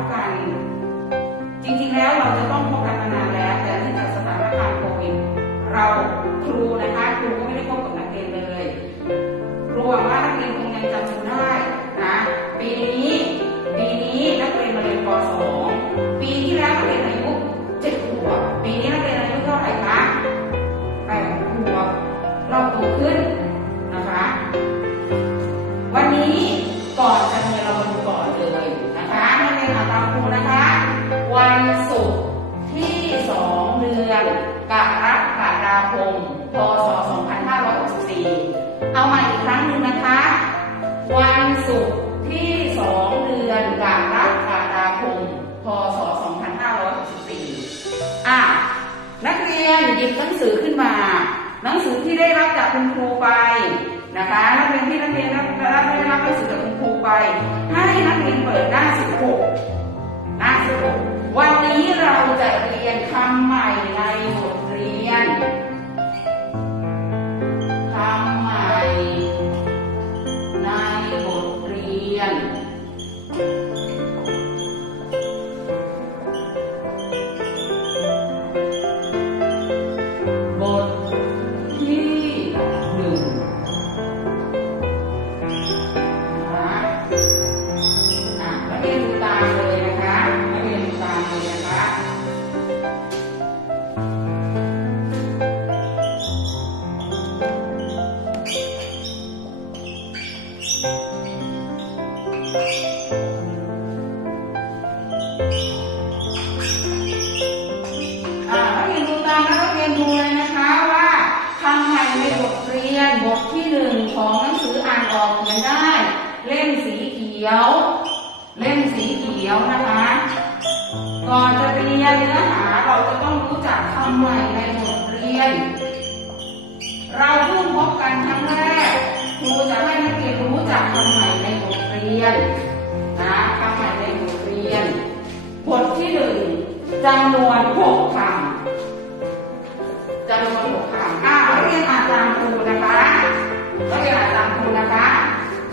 บกันจริงๆแล้วเราจะต้อง หยิบหนังสือขึ้นมา หนังสือที่ได้รับจากคุณครูไปนะคะนักเรียนที่นักเรียนรับรับได้รับหนังสือจากคุณครูไป ให้นักเรียนเปิดหน้า 16 หน้า 16 วันนี้เราจะเรียนคำ ยนดูตามนักเรียนดูเลยนะคะว่าคำใหม่ในบทเรียนบทที่หนึ่งของหนังสืออ่านออกเขียนได้เล่มสีเขียวเล่มสีเขียวนะคะ ก่อนจะเรียนเนื้อหาเราจะต้องรู้จักคำใหม่ในบทเรียน เราเพิ่งพบกันครั้งแรก ครูจะให้นักเรียนรู้จักคำใหม่ในบทเรียนนะคำใหม่ในบทเรียน บทที่หนึ่งจำนวนหกคำจำนวนหกคำอ่านักเรียนอ่านตามครูนะคะนักเรียนอ่านตามครูนะคะ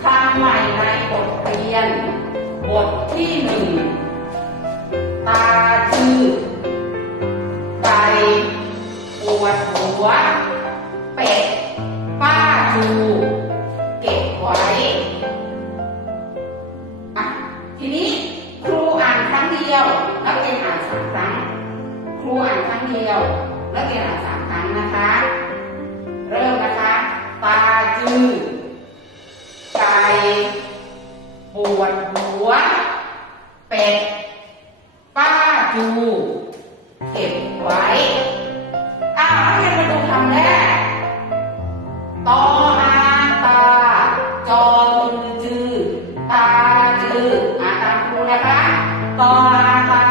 คำใหม่ในบทเรียน บทที่หนึ่งตาจืดไก่ปวดหัว จือจือตาจืออ่านตามครูนะคะตออาตา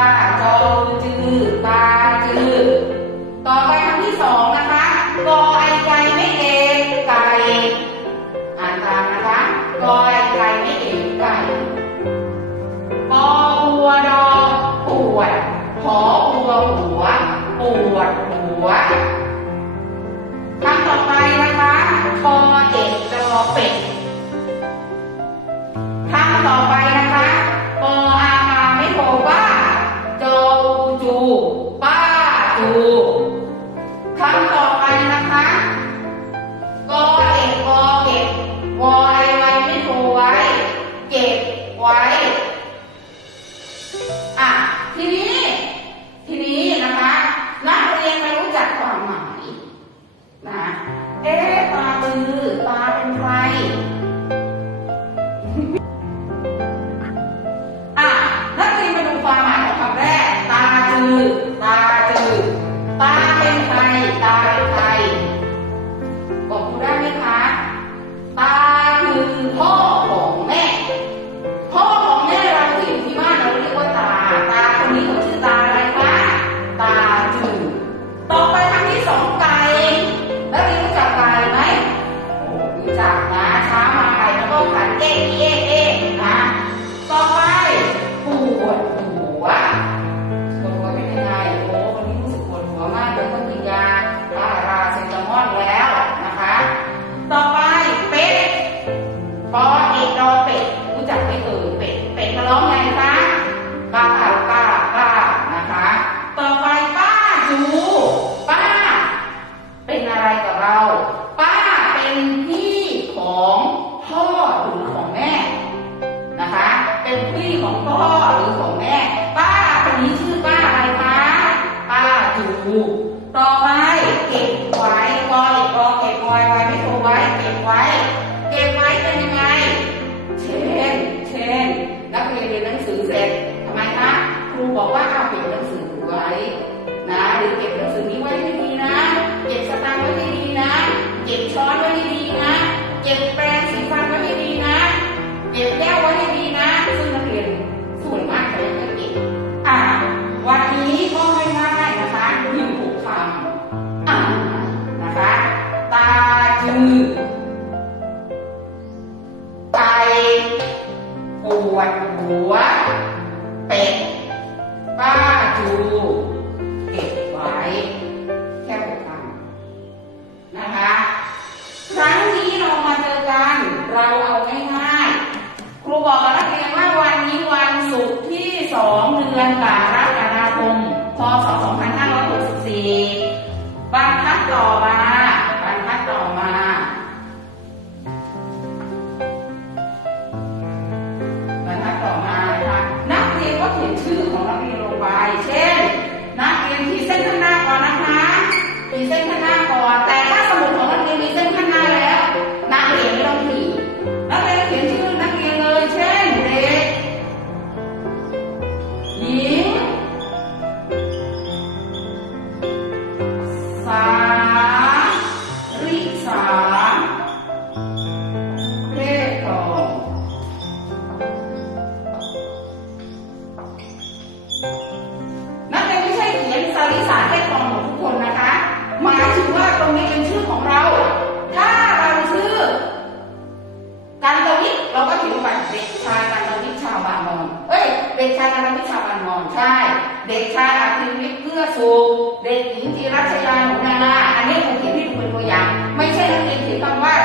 จอมือจือตาจือต่อไปคำที่สองนะคะกอไอไก่ไม่เอกไก่อ่านตามนะคะกอไอไก่ไม่เอกไก่ปอปัวดอปวดหอปัวหัวปวดหัวคำต่อไปนะคะปอเอกอูคำต่อไปนะคะกอเก็บกอเก็บวอไอไว้ไม่โทไว้ เก็บไว้อะทีนี้ทีนี้นะคะนักเรียนไม่รู้จักความหมายนะเอ๊ะตาจือ อยู่ ต่อไปเก็บไว้กอเหล็กกเก็บไว้ไว้ไม่ถูกไว้ เก็บไว้ เก็บไว้เป็นยังไง เช่น เช่น นักเรียนเรียนหนังสือเสร็จทำไมคะ ครูบอกว่าเอาเก็บหนังสือไว้ นะ หรือเก็บหนังสือนี้ไว้ให้ วดหัว เป็ด ป้าจูเก็บไว้ แค่หกคำนะคะ ครั้งนี้เรามาเจอกัน เราเอาง่ายๆครูบอกกับนักเรียนว่าวันนี้วันศุกร์ที่สองเดือนกร ด็กชายอาทิวิทย์เพื่อสุขเด็กหญิงธีรัชยาหนูนานาอันนี้ผมเขียนให้ดูเป็นตัวอย่าง ไม่ใช่นักเรียนเขียนคำว่า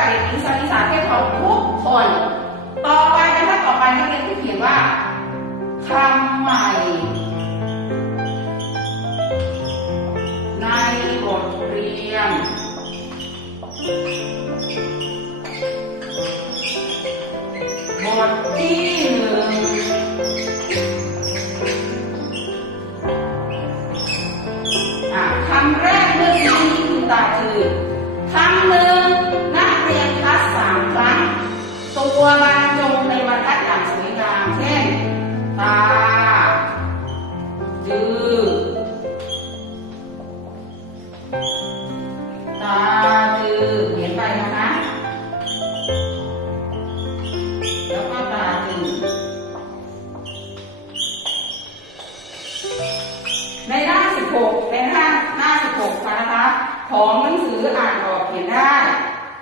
ตัวบรรจงในบรรทัดอย่างสวยงามเช่นตาจือตาจือเขียนไปนะคะ แล้วก็ตาจือในหน้า 16 ในหน้าหน้า 16 นะคะ ของหนังสืออ่านออกเขียนได้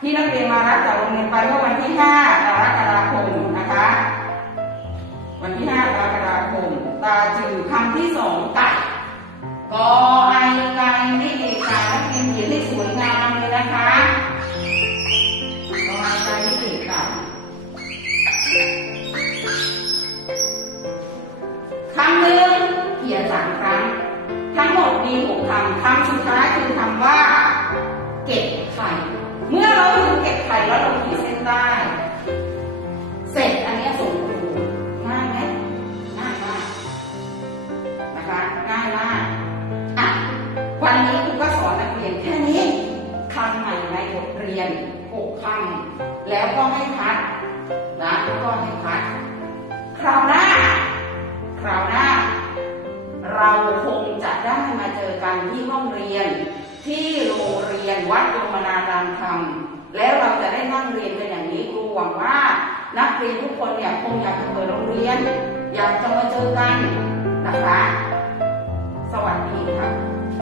ที่นักเรียนมารับจากโรงเรียนไปเมื่อวันที่ 5 กรกฎาคมนะคะ วันที่ 5 กรกฎาคม ตาจือคำที่สองไก่กอ เราคงจะได้มาเจอกันที่ห้องเรียน ที่โรงเรียนวัดยมนากามธรรม แล้วเราจะได้นั่งเรียนกันอย่างนี้ครูหวังว่า นักเรียนทุกคนเนี่ยคงอยากจะเปิดโรงเรียน อยากจะมาเจอกันนะคะ สวัสดีค่ะ